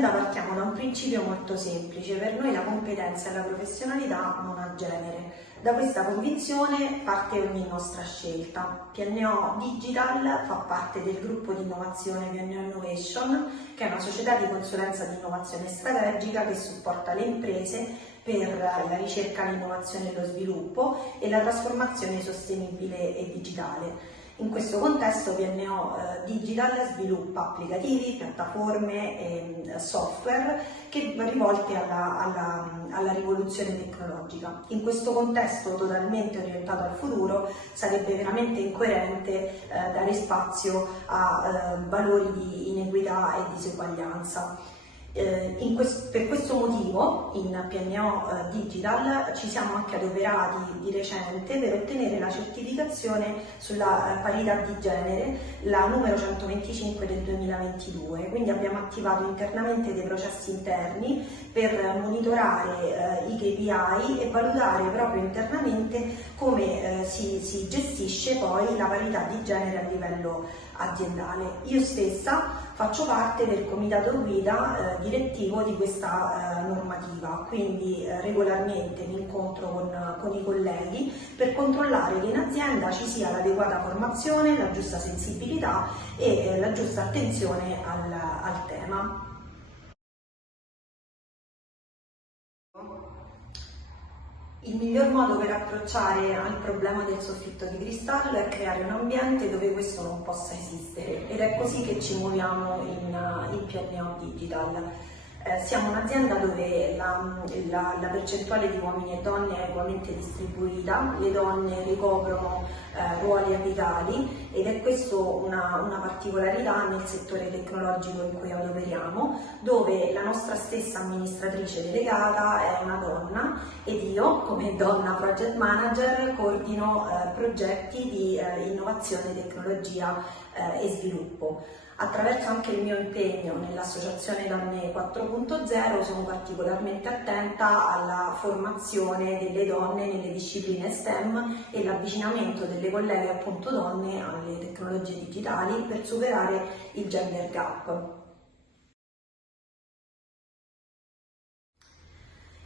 azienda partiamo da un principio molto semplice: per noi la competenza e la professionalità non ha genere. Da questa convinzione parte ogni nostra scelta. PNO Digital fa parte del gruppo di innovazione PNO Innovation, che è una società di consulenza di innovazione strategica che supporta le imprese per la ricerca, l'innovazione e lo sviluppo e la trasformazione sostenibile e digitale. In questo contesto PNO Digital sviluppa applicativi, piattaforme e software che rivolti alla rivoluzione tecnologica. In questo contesto totalmente orientato al futuro sarebbe veramente incoerente dare spazio a valori di inequità e diseguaglianza. Per questo motivo in PNO Digital ci siamo anche adoperati di recente per ottenere la certificazione sulla parità di genere, la numero 125 del 2022, quindi abbiamo attivato internamente dei processi interni per monitorare i KPI e valutare proprio internamente come si gestisce poi la parità di genere a livello aziendale. Io stessa faccio parte del comitato guida direttivo di questa normativa, quindi regolarmente mi incontro con i colleghi per controllare che in azienda ci sia l'adeguata formazione, la giusta sensibilità e la giusta attenzione al tema. Il miglior modo per approcciare al problema del soffitto di cristallo è creare un ambiente dove questo non possa esistere, ed è così che ci muoviamo in PNO Digital. Siamo un'azienda dove la percentuale di uomini e donne è equamente distribuita, le donne ricoprono ruoli apicali ed è questo una particolarità nel settore tecnologico in cui operiamo, dove la nostra stessa amministratrice delegata è una donna ed io, come donna project manager, coordino progetti di innovazione, tecnologia e sviluppo. Attraverso anche il mio impegno nell'Associazione Donne 4.0 sono particolarmente attenta alla formazione delle donne nelle discipline STEM e l'avvicinamento delle colleghe appunto donne alle tecnologie digitali per superare il gender gap.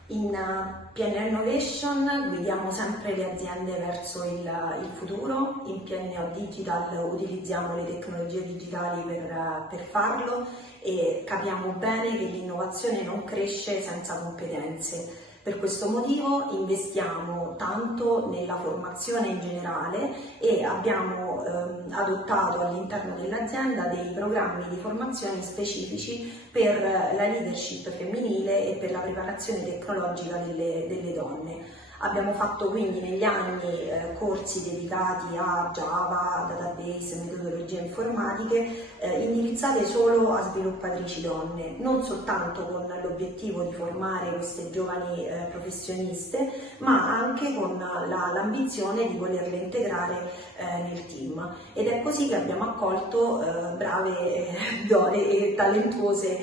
In PNO Innovation guidiamo sempre le aziende verso il futuro. In PNO Digital utilizziamo le tecnologie digitali per farlo e capiamo bene che l'innovazione non cresce senza competenze. Per questo motivo investiamo tanto nella formazione in generale e abbiamo adottato all'interno dell'azienda dei programmi di formazione specifici per la leadership femminile e per la preparazione tecnologica delle donne. Abbiamo fatto quindi negli anni corsi dedicati a Java, database, metodologie informatiche indirizzate solo a sviluppatrici donne, non soltanto con l'obiettivo di formare queste giovani professioniste, ma anche con l'ambizione di volerle integrare nel team. Ed è così che abbiamo accolto brave donne e talentuose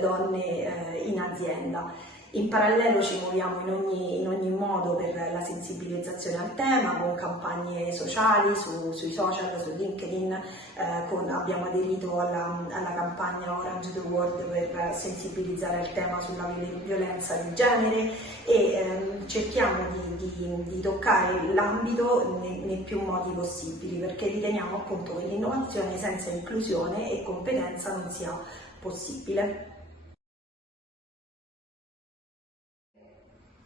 donne in azienda. In parallelo ci muoviamo in ogni modo per la sensibilizzazione al tema, con campagne sociali, sui social, su LinkedIn, abbiamo aderito alla campagna Orange the World per sensibilizzare al tema sulla violenza di genere e cerchiamo di toccare l'ambito nei più modi possibili, perché riteniamo appunto che l'innovazione senza inclusione e competenza non sia possibile.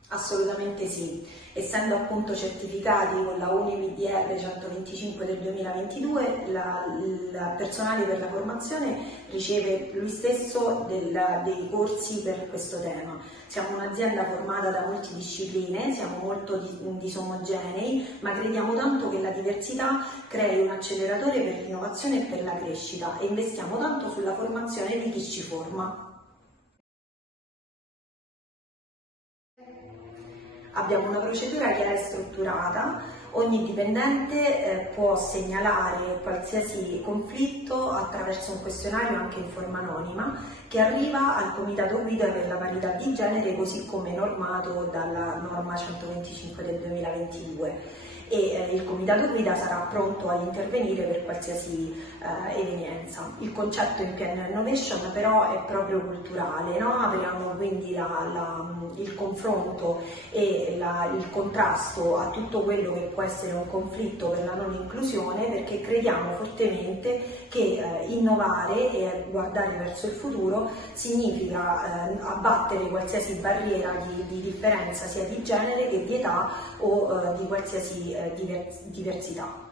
Assolutamente sì, essendo appunto certificati con la UniPDR 125 del 2022, il personale per la formazione riceve lui stesso dei corsi per questo tema. Siamo un'azienda formata da multidiscipline, siamo molto disomogenei, ma crediamo tanto che la diversità crei un acceleratore per l'innovazione e per la crescita e investiamo tanto sulla formazione di chi ci forma. Abbiamo una procedura chiara e strutturata, ogni dipendente può segnalare qualsiasi conflitto attraverso un questionario anche in forma anonima che arriva al Comitato Guida per la parità di genere, così come normato dalla norma 125 del 2022. e il comitato guida sarà pronto ad intervenire per qualsiasi evenienza. Il concetto in PNL Innovation però è proprio culturale, no? Apriamo quindi il confronto e il contrasto a tutto quello che può essere un conflitto per la non inclusione, perché crediamo fortemente che innovare e guardare verso il futuro significa abbattere qualsiasi barriera di differenza sia di genere che di età o di qualsiasi diversità.